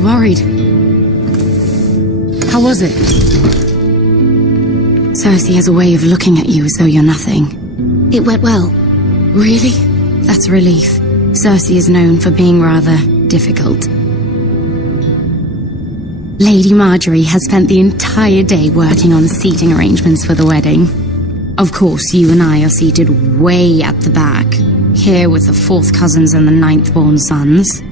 was worried. How was it? Cersei has a way of looking at you as though you're nothing. It went well. Really? That's a relief. Cersei is known for being rather difficult. Lady Marjorie has spent the entire day working on seating arrangements for the wedding. Of course, you and I are seated way at the back, here with the 4th cousins and the 9th-born sons.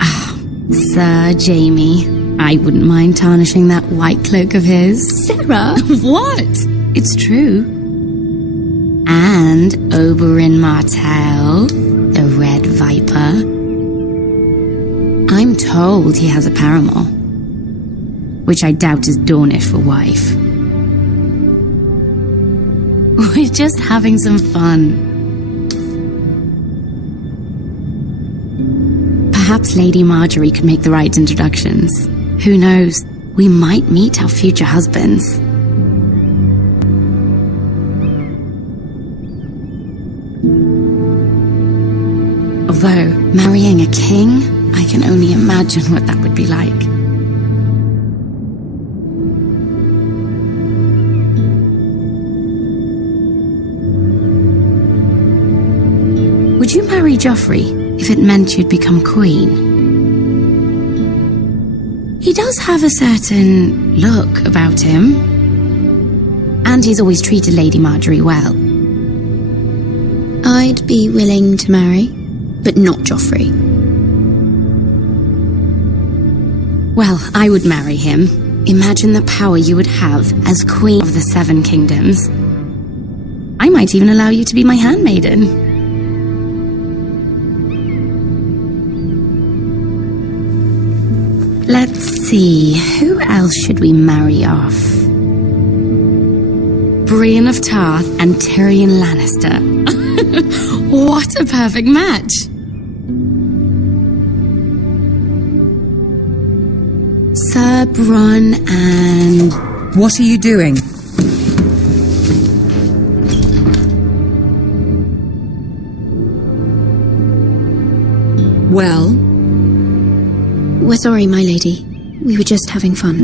Ah, Sir Jaime. I wouldn't mind tarnishing that white cloak of his. Sarah! What? It's true. And Oberyn Martell, the Red Viper. I'm told he has a paramour, which I doubt is Dornish for wife. We're just having some fun. Perhaps Lady Marjorie could make the right introductions. Who knows? We might meet our future husbands. Although, marrying a king, I can only imagine what that would be like. Would you marry Joffrey if it meant you'd become queen? He does have a certain look about him. And he's always treated Lady Marjorie well. I'd be willing to marry, but not Joffrey. Well, I would marry him. Imagine the power you would have as Queen of the 7 Kingdoms. I might even allow you to be my handmaiden. Let's see, who else should we marry off? Brienne of Tarth and Tyrion Lannister. What a perfect match! Sir Bronn and... What are you doing? Well? We're sorry, my lady. We were just having fun.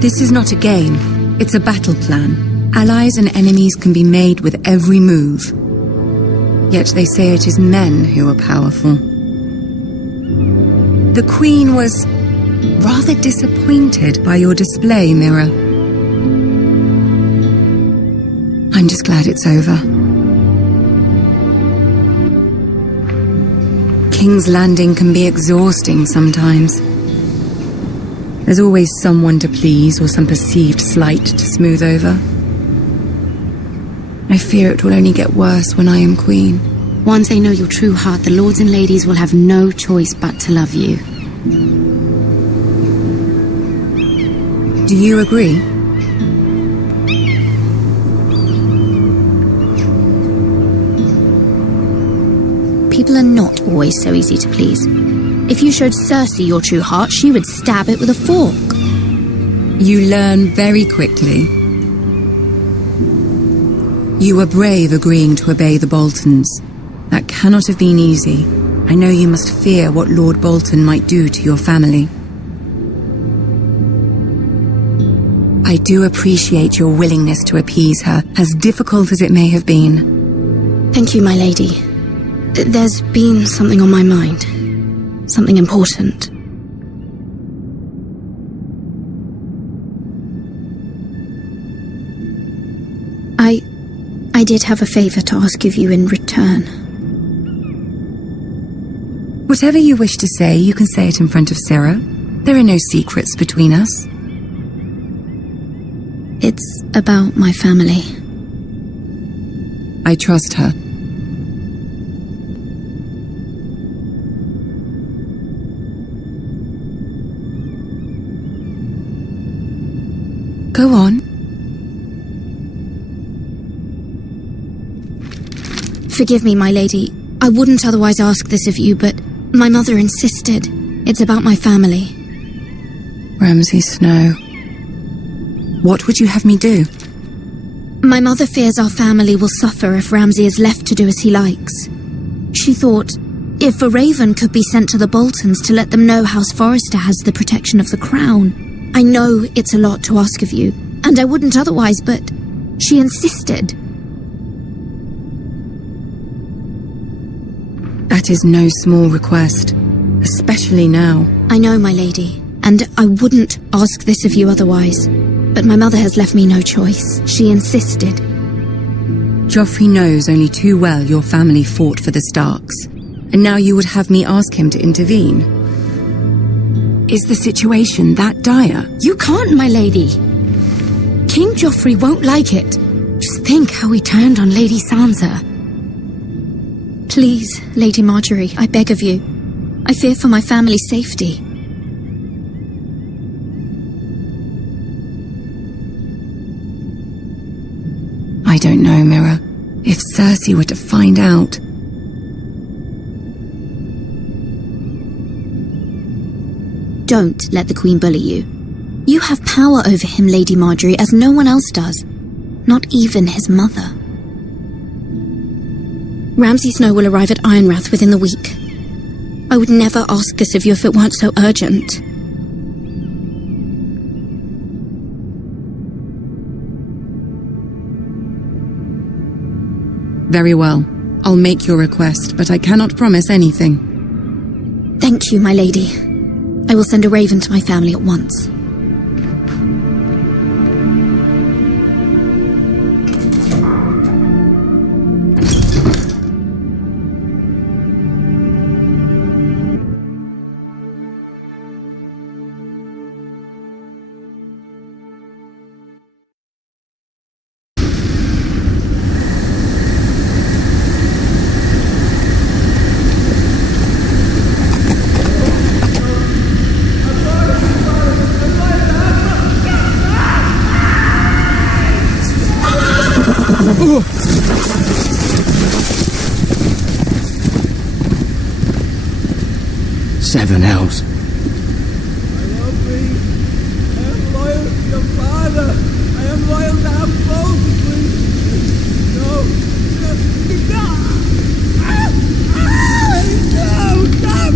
This is not a game. It's a battle plan. Allies and enemies can be made with every move. Yet they say it is men who are powerful. The Queen was rather disappointed by your display, Mira. I'm just glad it's over. King's Landing can be exhausting sometimes. There's always someone to please or some perceived slight to smooth over. I fear it will only get worse when I am queen. Once they know your true heart, the lords and ladies will have no choice but to love you. Do you agree? People are not always so easy to please. If you showed Cersei your true heart, she would stab it with a fork. You learn very quickly. You were brave agreeing to obey the Boltons. That cannot have been easy. I know you must fear what Lord Bolton might do to your family. I do appreciate your willingness to appease her, as difficult as it may have been. Thank you, my lady. There's been something on my mind. Something important. I did have a favor to ask of you in return. Whatever you wish to say, you can say it in front of Sarah. There are no secrets between us. It's about my family. I trust her. Go on. Forgive me, my lady. I wouldn't otherwise ask this of you, but my mother insisted. It's about my family. Ramsay Snow. What would you have me do? My mother fears our family will suffer if Ramsay is left to do as he likes. She thought If a raven could be sent to the Boltons to let them know House Forrester has the protection of the crown. I know it's a lot to ask of you, and I wouldn't otherwise, but she insisted. That is no small request, especially now. I know, my lady, and I wouldn't ask this of you otherwise. But my mother has left me no choice. She insisted. Joffrey knows only too well your family fought for the Starks, and now you would have me ask him to intervene. Is the situation that dire? You can't, my lady. King Joffrey won't like it. Just think how he turned on Lady Sansa. Please, Lady Marjorie, I beg of you. I fear for my family's safety. I don't know, Mira. If Cersei were to find out... Don't let the Queen bully you. You have power over him, Lady Marjorie, as no one else does. Not even his mother. Ramsay Snow will arrive at Ironrath within the week. I would never ask this of you if it weren't so urgent. Very well. I'll make your request, but I cannot promise anything. Thank you, my lady. I will send a raven to my family at once. Seven elves. I love thee. I am loyal to your father. I am loyal to our both, please. No.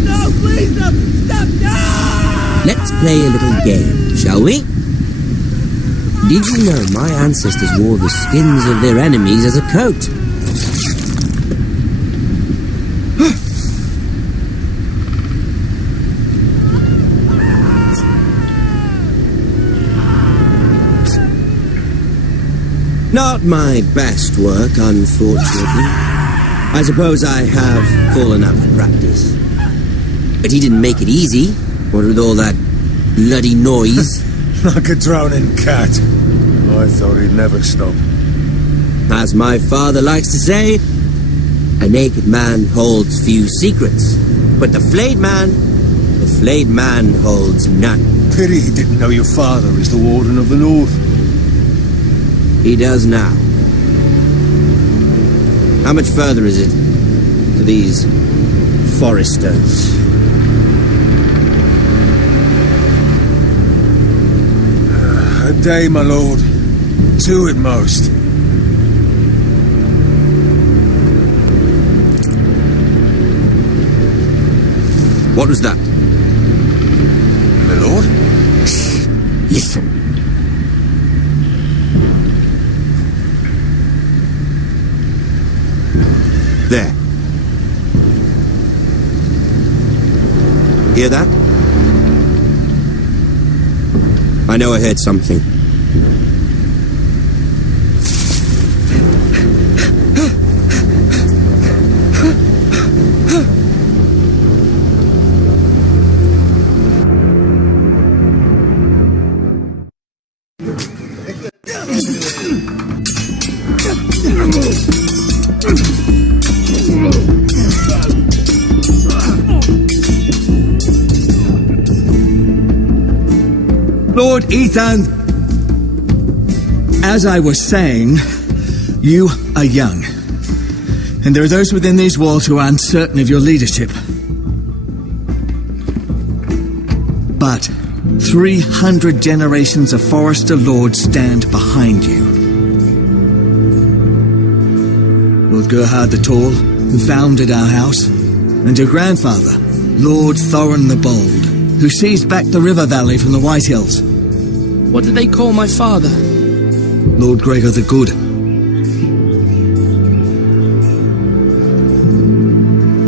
No, please, no. Stop, no. Let's play a little game, shall we? Did you know my ancestors wore the skins of their enemies as a coat? Not my best work, unfortunately. I suppose I have fallen out of practice. But he didn't make it easy, what with all that bloody noise. Like a drowning cat. I thought he'd never stop. As my father likes to say, a naked man holds few secrets, but the flayed man holds none. Pity he didn't know your father is the Warden of the North. He does now. How much further is it to these Foresters? A day, my lord. 2 at most. What was that? My lord? Listen. There. Hear that? I know I heard something. Lord Ethan, as I was saying, you are young. And there are those within these walls who are uncertain of your leadership. But 300 generations of Forester Lords stand behind you. Lord Gerhard the Tall, who founded our house, and your grandfather, Lord Thorin the Bold, who seized back the river valley from the White Hills. What did they call my father? Lord Gregor the Good.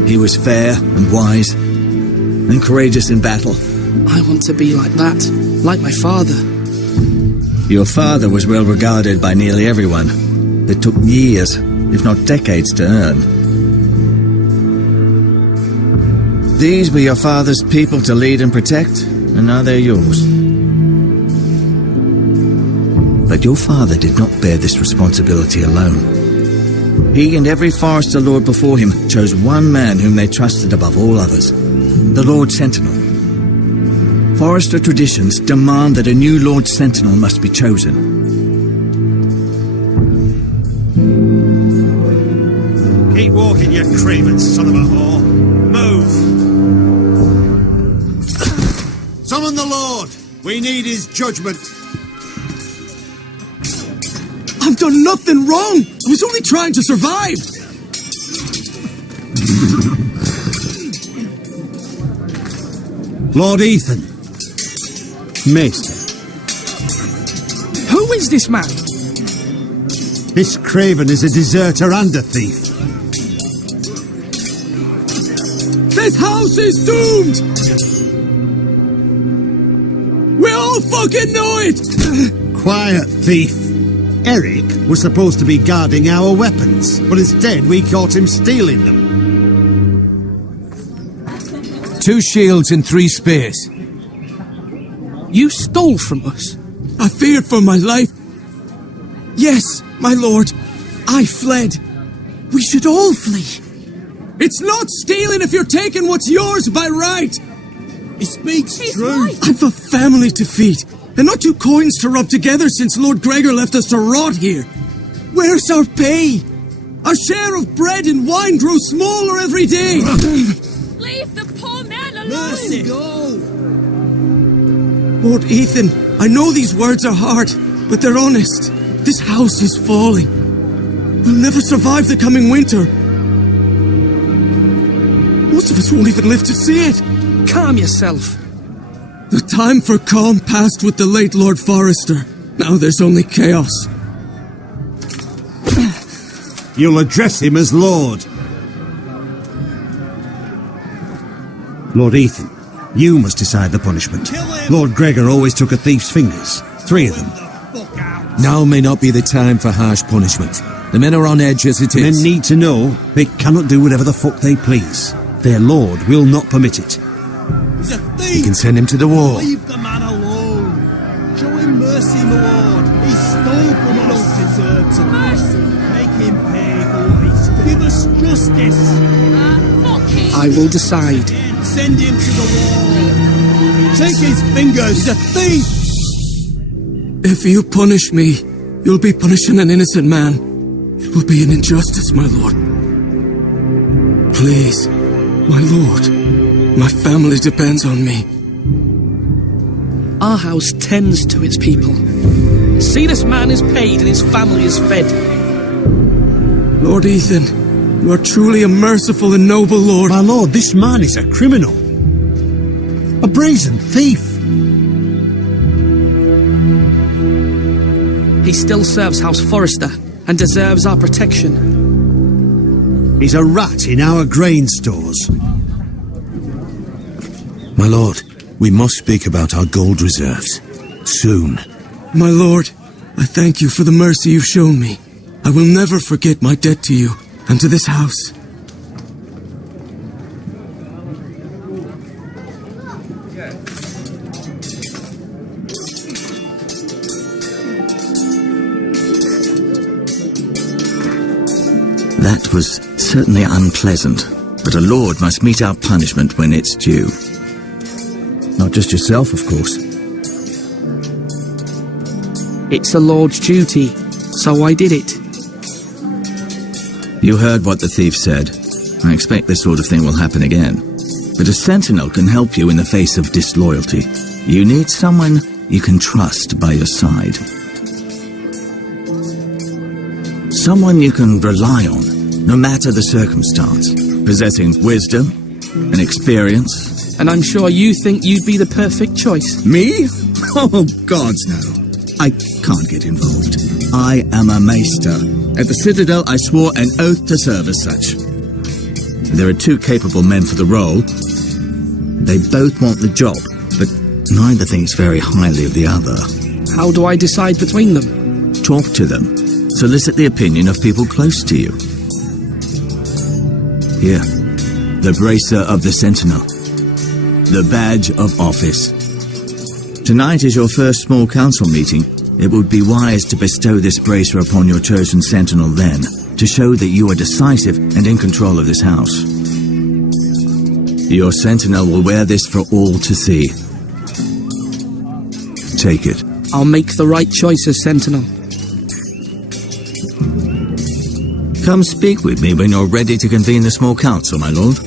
He was fair and wise, and courageous in battle. I want to be like that, like my father. Your father was well regarded by nearly everyone. It took years, if not decades, to earn. These were your father's people to lead and protect, and now they're yours. But your father did not bear this responsibility alone. He and every Forester Lord before him chose one man whom they trusted above all others, the Lord Sentinel. Forester traditions demand that a new Lord Sentinel must be chosen. Keep walking, you craven son of a whore. Move! Summon the Lord! We need his judgment. I've done nothing wrong! I was only trying to survive! Lord Ethan. Maester. Who is this man? This craven is a deserter and a thief. This house is doomed! We all fucking know it! Quiet, thief. Eric was supposed to be guarding our weapons, but instead we caught him stealing them. 2 shields and 3 spears. You stole from us. I feared for my life. Yes, my lord, I fled. We should all flee. It's not stealing if you're taking what's yours by right. He speaks truth. I've a family to feed, and not 2 coins to rub together since Lord Gregor left us to rot here. Where's our pay? Our share of bread and wine grows smaller every day. Leave the poor man alone! Mercy, go! Lord Ethan, I know these words are hard, but they're honest. This house is falling. We'll never survive the coming winter. Most of us won't even live to see it. Calm yourself. The time for calm passed with the late Lord Forester. Now there's only chaos. You'll address him as Lord. Lord Ethan, you must decide the punishment. Lord Gregor always took a thief's fingers. 3 of them. Now may not be the time for harsh punishment. The men are on edge as it is. Men need to know they cannot do whatever the fuck they please. Their lord will not permit it. He's a thief! You can send him to the wall. Leave the man alone. Show him mercy, my lord. He stole from us. He don't deserve to. Mercy! Make him pay for what he stole. Give us justice. Fuck him! I will decide. Send him to the wall. Take his fingers. He's a thief. If you punish me, you'll be punishing an innocent man. It will be an injustice, my lord. Please, my lord. My family depends on me. Our house tends to its people. See, this man is paid and his family is fed. Lord Ethan, you are truly a merciful and noble lord. My lord, this man is a criminal. A brazen thief. He still serves House Forester and deserves our protection. He's a rat in our grain stores. My lord, we must speak about our gold reserves. Soon. My lord, I thank you for the mercy you've shown me. I will never forget my debt to you and to this house. That was certainly unpleasant, but a lord must mete out punishment when it's due. Not just yourself, of course. It's a lord's duty, so I did it. You heard what the thief said. I expect this sort of thing will happen again. But a sentinel can help you in the face of disloyalty. You need someone you can trust by your side. Someone you can rely on, no matter the circumstance. Possessing wisdom, And experience? And I'm sure you think you'd be the perfect choice. Me? Oh, gods no. I can't get involved. I am a maester. At the Citadel, I swore an oath to serve as such. There are two capable men for the role. They both want the job, but neither thinks very highly of the other. How do I decide between them? Talk to them. Solicit the opinion of people close to you. Here, the bracer of the Sentinel. The badge of office. Tonight is your first small council meeting. It would be wise to bestow this bracer upon your chosen Sentinel then, to show that you are decisive and in control of this house. Your Sentinel will wear this for all to see. Take it. I'll make the right choice as Sentinel. Come speak with me when you're ready to convene the small council, my lord.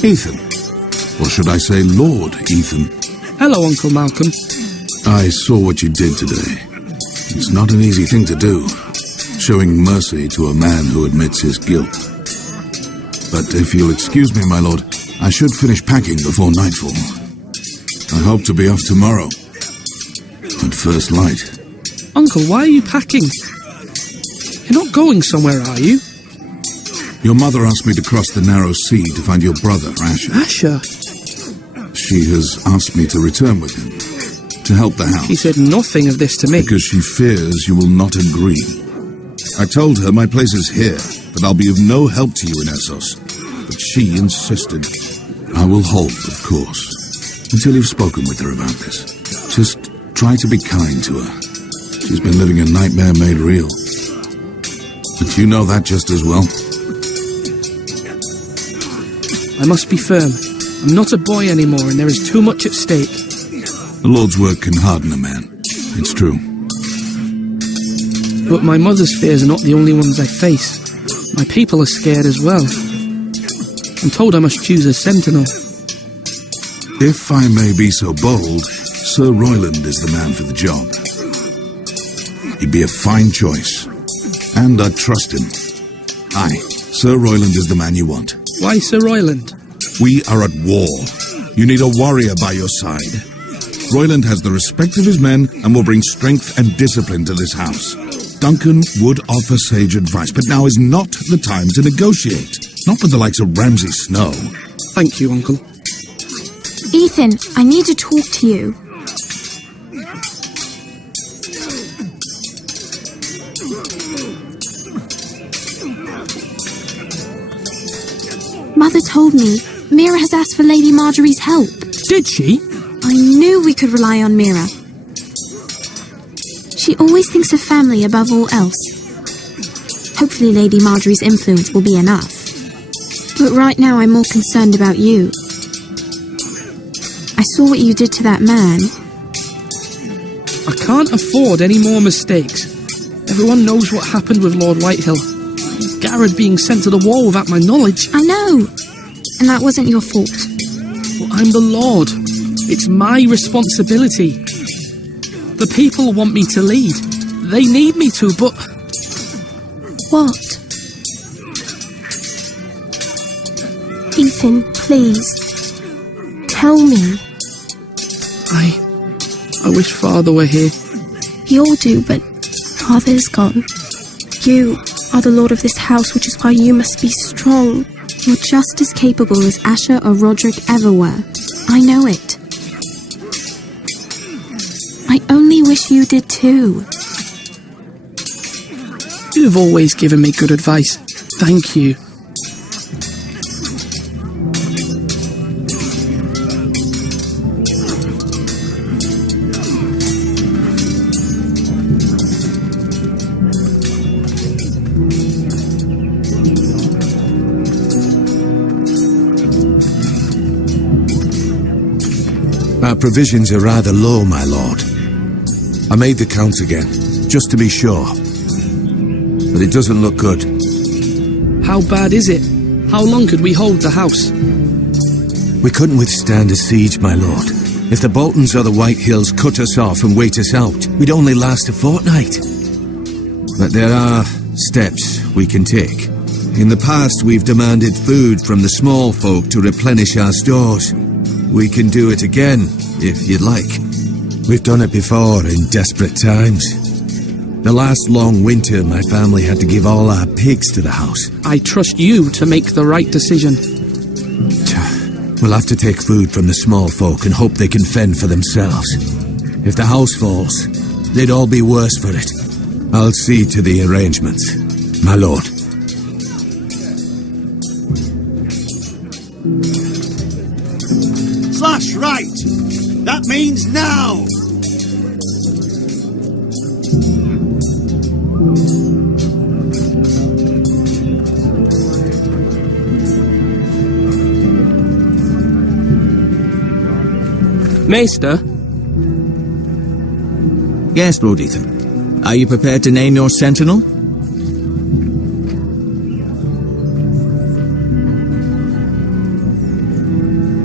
Ethan. Or should I say Lord Ethan? Hello, Uncle Malcolm. I saw what you did today. It's not an easy thing to do, showing mercy to a man who admits his guilt. But if you'll excuse me, my lord, I should finish packing before nightfall. I hope to be off tomorrow, at first light. Uncle, why are you packing? You're not going somewhere, are you? Your mother asked me to cross the narrow sea to find your brother, Asher. Asher? She has asked me to return with him, to help the house. She said nothing of this to me. Because she fears you will not agree. I told her my place is here, that I'll be of no help to you in Essos. But she insisted. I will hold, of course, until you've spoken with her about this. Just try to be kind to her. She's been living a nightmare made real. But you know that just as well. I must be firm. I'm not a boy anymore, and there is too much at stake. The Lord's work can harden a man. It's true. But my mother's fears are not the only ones I face. My people are scared as well. I'm told I must choose a sentinel. If I may be so bold, Sir Royland is the man for the job. He'd be a fine choice. And I'd trust him. Aye, Sir Royland is the man you want. Why Sir Royland? We are at war. You need a warrior by your side. Royland has the respect of his men and will bring strength and discipline to this house. Duncan would offer sage advice, but now is not the time to negotiate. Not with the likes of Ramsay Snow. Thank you, Uncle. Ethan, I need to talk to you. Mother told me Mira has asked for Lady Marjorie's help. Did she? I knew we could rely on Mira. She always thinks of family above all else. Hopefully Lady Marjorie's influence will be enough. But right now I'm more concerned about you. I saw what you did to that man. I can't afford any more mistakes. Everyone knows what happened with Lord Whitehill. Garrett being sent to the wall without my knowledge. I know. And that wasn't your fault. Well, I'm the Lord. It's my responsibility. The people want me to lead. They need me to, but... What? Ethan, please. Tell me. I wish Father were here. We all do, but Father's gone. You are the lord of this house, which is why you must be strong. You're just as capable as Asher or Roderick ever were. I know it. I only wish you did too. You've always given me good advice. Thank you. Our provisions are rather low, my lord. I made the count again, just to be sure. But it doesn't look good. How bad is it? How long could we hold the house? We couldn't withstand a siege, my lord. If the Boltons or the White Hills cut us off and wait us out, we'd only last a fortnight. But there are steps we can take. In the past, we've demanded food from the small folk to replenish our stores. We can do it again, if you'd like. We've done it before in desperate times. The last long winter, my family had to give all our pigs to the house. I trust you to make the right decision. We'll have to take food from the small folk and hope they can fend for themselves. If the house falls, they'd all be worse for it. I'll see to the arrangements, my lord. Slash right! That means now! Maester? Yes, Lord Ethan. Are you prepared to name your sentinel?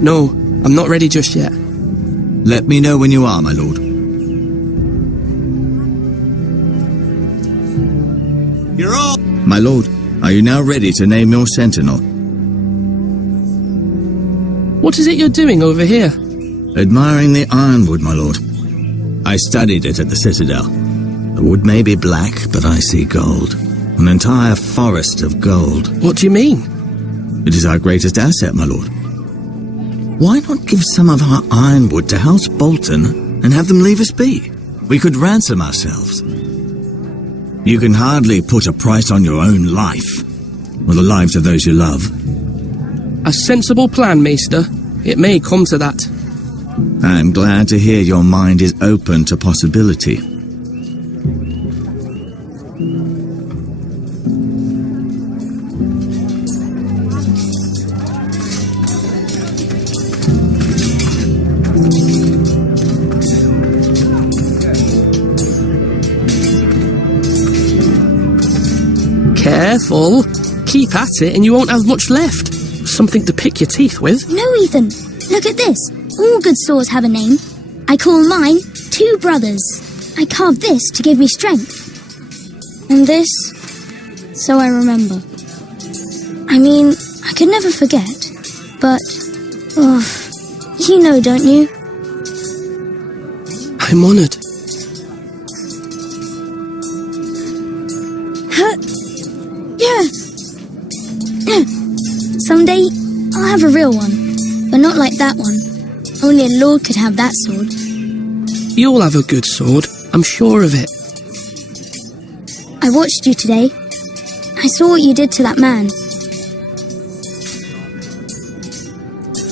No, I'm not ready just yet. Let me know when you are, my lord. You're all... My lord, are you now ready to name your sentinel? What is it you're doing over here? Admiring the ironwood, my lord. I studied it at the Citadel. The wood may be black, but I see gold. An entire forest of gold. What do you mean? It is our greatest asset, my lord. Why not give some of our ironwood to House Bolton and have them leave us be? We could ransom ourselves. You can hardly put a price on your own life, or the lives of those you love. A sensible plan, Maester. It may come to that. I'm glad to hear your mind is open to possibility. Careful. Keep at it and you won't have much left. Something to pick your teeth with. No, Ethan. Look at this. All good swords have a name. I call mine Two Brothers. I carved this to give me strength. And this, so I remember. I mean, I could never forget. But, you know, don't you? I'm honored. Yeah. Someday, I'll have a real one. But not like that one. Only a lord could have that sword. You'll have a good sword. I'm sure of it. I watched you today. I saw what you did to that man.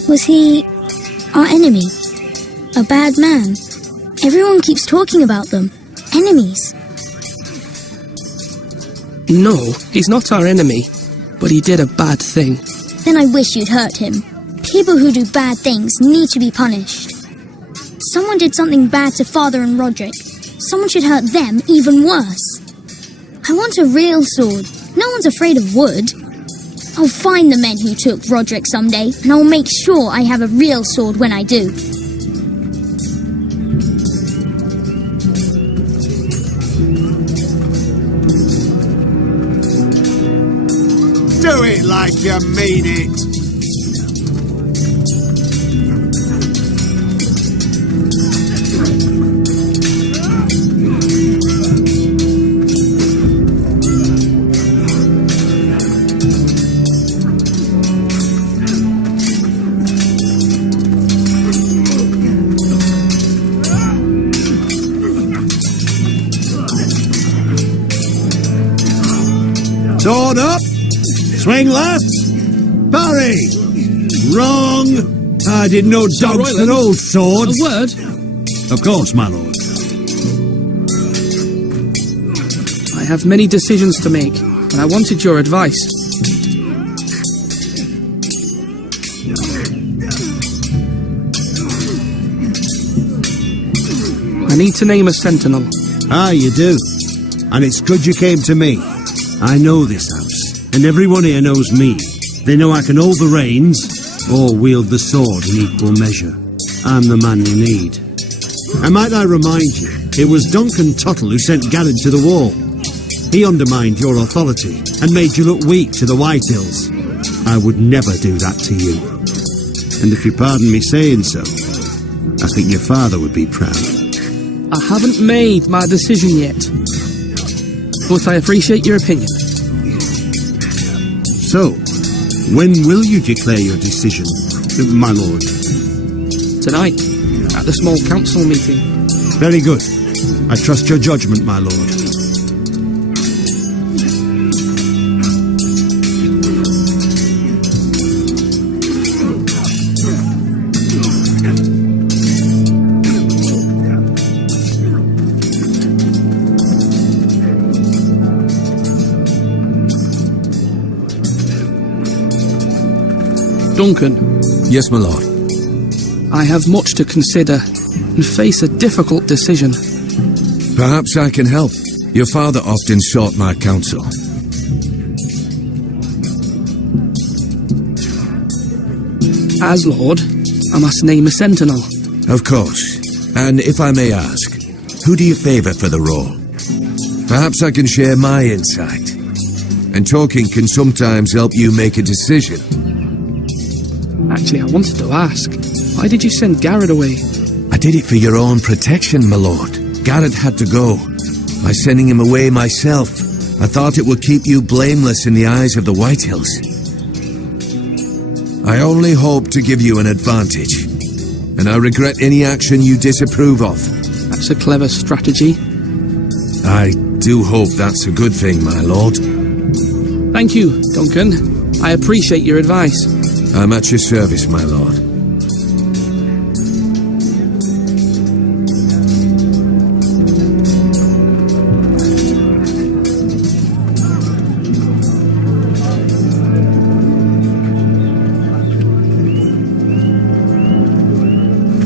Was he our enemy? A bad man? Everyone keeps talking about them. Enemies. No, he's not our enemy. But he did a bad thing. Then I wish you'd hurt him. People who do bad things need to be punished. Someone did something bad to Father and Roderick. Someone should hurt them even worse. I want a real sword. No one's afraid of wood. I'll find the men who took Roderick someday, and I'll make sure I have a real sword when I do. Do it like you mean it! Swing left. Parry. Wrong. I didn't know dogs that hold swords. A word? Of course, my lord. I have many decisions to make, and I wanted your advice. I need to name a sentinel. Ah, you do. And it's good you came to me. I know this house, and everyone here knows me. They know I can hold the reins, or wield the sword in equal measure. I'm the man you need. And might I remind you, it was Duncan Tuttle who sent Garrett to the wall. He undermined your authority, and made you look weak to the Whitehills. I would never do that to you. And if you pardon me saying so, I think your father would be proud. I haven't made my decision yet, but I appreciate your opinion. So, when will you declare your decision, my lord? Tonight, at the small council meeting. Very good. I trust your judgment, my lord. Duncan. Yes, my lord. I have much to consider and face a difficult decision. Perhaps I can help. Your father often sought my counsel. As Lord, I must name a sentinel. Of course. And if I may ask, who do you favour for the role? Perhaps I can share my insight. And talking can sometimes help you make a decision. Actually, I wanted to ask, why did you send Garrett away? I did it for your own protection, my lord. Garrett had to go. By sending him away myself, I thought it would keep you blameless in the eyes of the Whitehills. I only hope to give you an advantage, and I regret any action you disapprove of. That's a clever strategy. I do hope that's a good thing, my lord. Thank you, Duncan. I appreciate your advice. I'm at your service, my lord.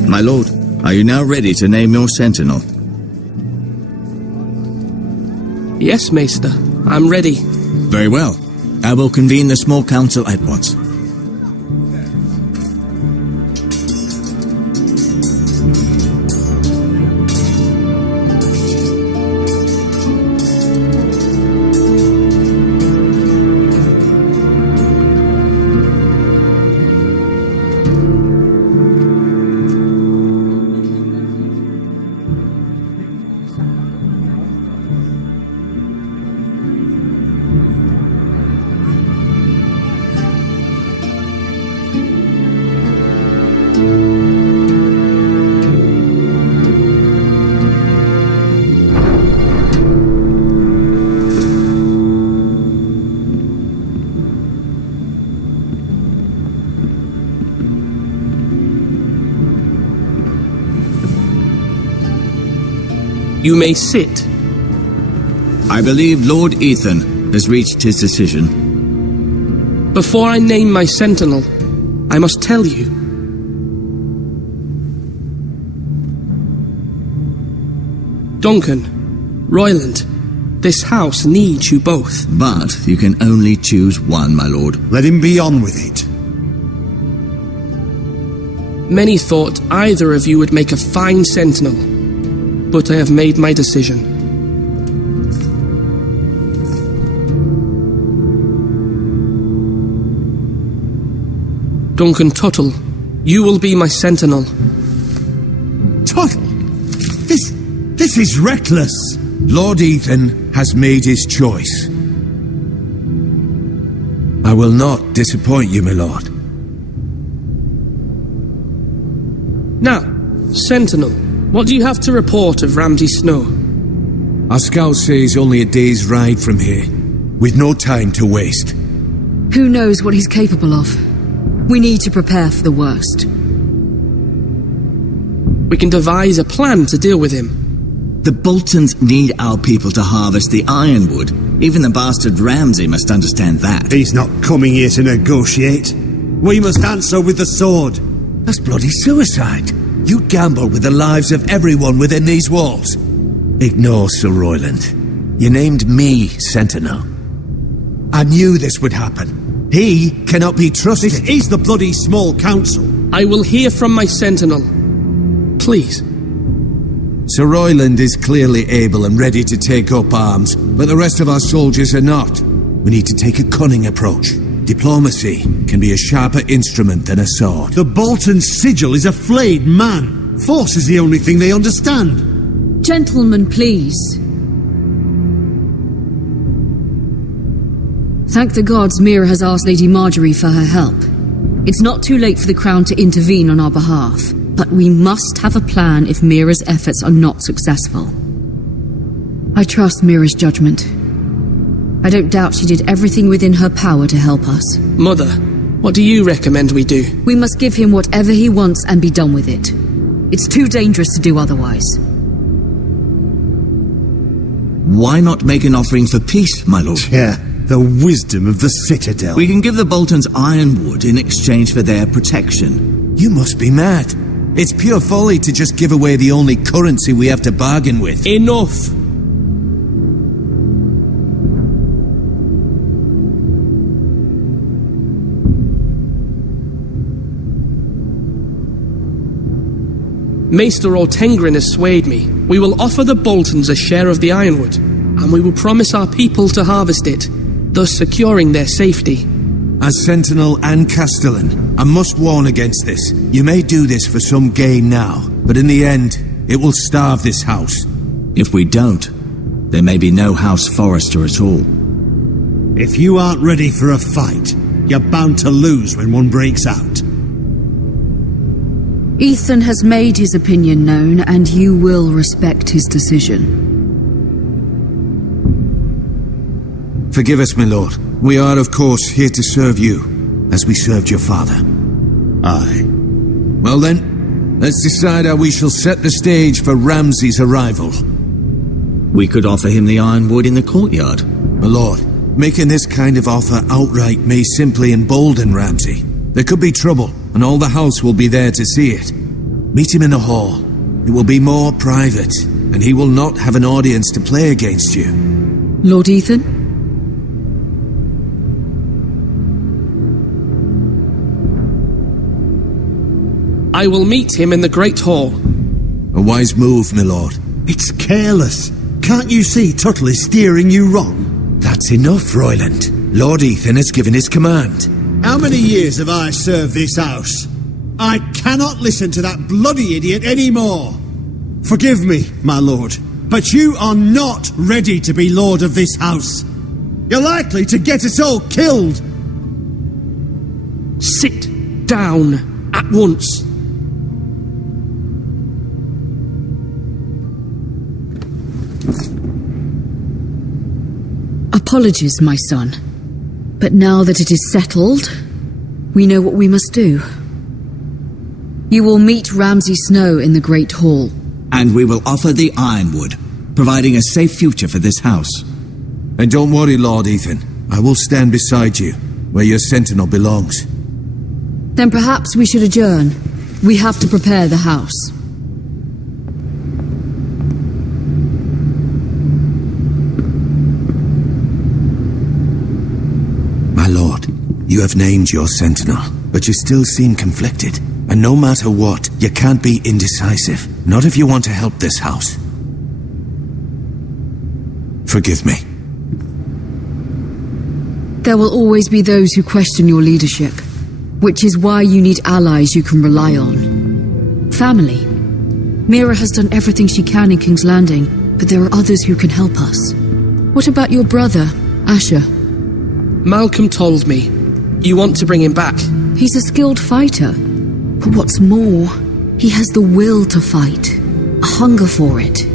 My lord, are you now ready to name your sentinel? Yes, Maester. I'm ready. Very well. I will convene the small council at once. You may sit. I believe Lord Ethan has reached his decision. Before I name my sentinel, I must tell you. Duncan, Royland, this house needs you both. But you can only choose one, my lord. Let him be on with it. Many thought either of you would make a fine sentinel, but I have made my decision. Duncan Tuttle, you will be my sentinel. Tuttle? This is reckless. Lord Ethan has made his choice. I will not disappoint you, my lord. Now, sentinel, what do you have to report of Ramsay Snow? Our scouts say he's only a day's ride from here, with no time to waste. Who knows what he's capable of? We need to prepare for the worst. We can devise a plan to deal with him. The Boltons need our people to harvest the ironwood. Even the bastard Ramsay must understand that. He's not coming here to negotiate. We must answer with the sword. That's bloody suicide. You gamble with the lives of everyone within these walls. Ignore Sir Royland. You named me Sentinel. I knew this would happen. He cannot be trusted. This is the bloody small council. I will hear from my sentinel. Please. Sir Royland is clearly able and ready to take up arms, but the rest of our soldiers are not. We need to take a cunning approach. Diplomacy can be a sharper instrument than a sword. The Bolton sigil is a flayed man. Force is the only thing they understand. Gentlemen, please. Thank the gods Mira has asked Lady Marjorie for her help. It's not too late for the Crown to intervene on our behalf, but we must have a plan if Mira's efforts are not successful. I trust Mira's judgment. I don't doubt she did everything within her power to help us. Mother, what do you recommend we do? We must give him whatever he wants and be done with it. It's too dangerous to do otherwise. Why not make an offering for peace, my lord? Yeah, the wisdom of the Citadel. We can give the Boltons ironwood in exchange for their protection. You must be mad. It's pure folly to just give away the only currency we have to bargain with. Enough! Maester Ortengrin has swayed me. We will offer the Boltons a share of the ironwood, and we will promise our people to harvest it, thus securing their safety. As Sentinel and Castellan, I must warn against this. You may do this for some gain now, but in the end, it will starve this house. If we don't, there may be no House Forrester at all. If you aren't ready for a fight, you're bound to lose when one breaks out. Ethan has made his opinion known, and you will respect his decision. Forgive us, my lord. We are, of course, here to serve you, as we served your father. Aye. Well then, let's decide how we shall set the stage for Ramsay's arrival. We could offer him the ironwood in the courtyard. My lord, making this kind of offer outright may simply embolden Ramsay. There could be trouble, and all the house will be there to see it. Meet him in the hall. It will be more private, and he will not have an audience to play against you. Lord Ethan? I will meet him in the Great Hall. A wise move, my lord. It's careless. Can't you see Tuttle is steering you wrong? That's enough, Royland. Lord Ethan has given his command. How many years have I served this house? I cannot listen to that bloody idiot anymore. Forgive me, my lord, but you are not ready to be lord of this house. You're likely to get us all killed. Sit down at once. Apologies, my son. But now that it is settled, we know what we must do. You will meet Ramsay Snow in the Great Hall. And we will offer the ironwood, providing a safe future for this house. And don't worry, Lord Ethan. I will stand beside you, where your sentinel belongs. Then perhaps we should adjourn. We have to prepare the house. My lord, you have named your sentinel, but you still seem conflicted. And no matter what, you can't be indecisive. Not if you want to help this house. Forgive me. There will always be those who question your leadership, which is why you need allies you can rely on. Family. Mira has done everything she can in King's Landing, but there are others who can help us. What about your brother, Asher? Malcolm told me. You want to bring him back? He's a skilled fighter. But what's more, he has the will to fight, a hunger for it.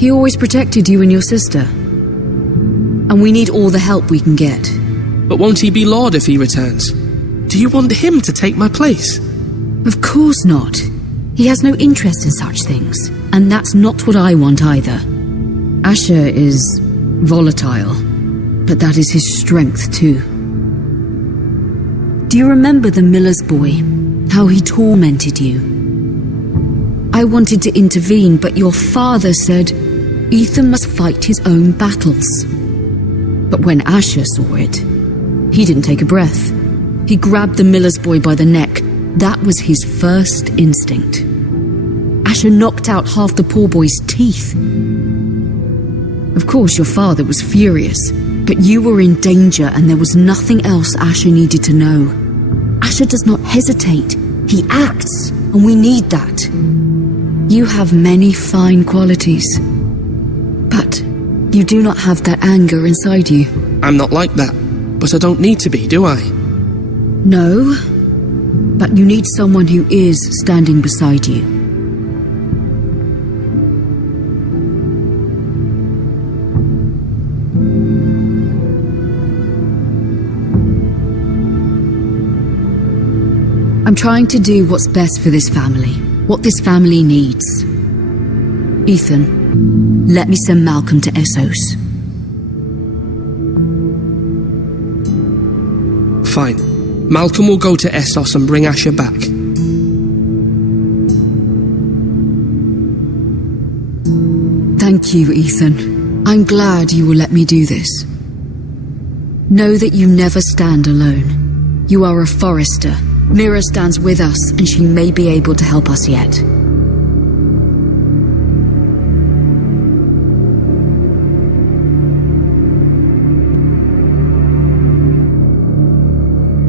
He always protected you and your sister. And we need all the help we can get. But won't he be Lord if he returns? Do you want him to take my place? Of course not. He has no interest in such things, and that's not what I want either. Asher is volatile, but that is his strength too. Do you remember the miller's boy? How he tormented you? I wanted to intervene, but your father said Ethan must fight his own battles. But when Asher saw it, he didn't take a breath. He grabbed the miller's boy by the neck. That was his first instinct. Asher knocked out half the poor boy's teeth. Of course, your father was furious, but you were in danger and there was nothing else Asher needed to know. Asher does not hesitate. He acts, and we need that. You have many fine qualities, but you do not have that anger inside you. I'm not like that, but I don't need to be, do I? No, but you need someone who is standing beside you. I'm trying to do what's best for this family, what this family needs. Ethan, let me send Malcolm to Essos. Fine. Malcolm will go to Essos and bring Asher back. Thank you, Ethan. I'm glad you will let me do this. Know that you never stand alone. You are a Forester. Mira stands with us, and she may be able to help us yet.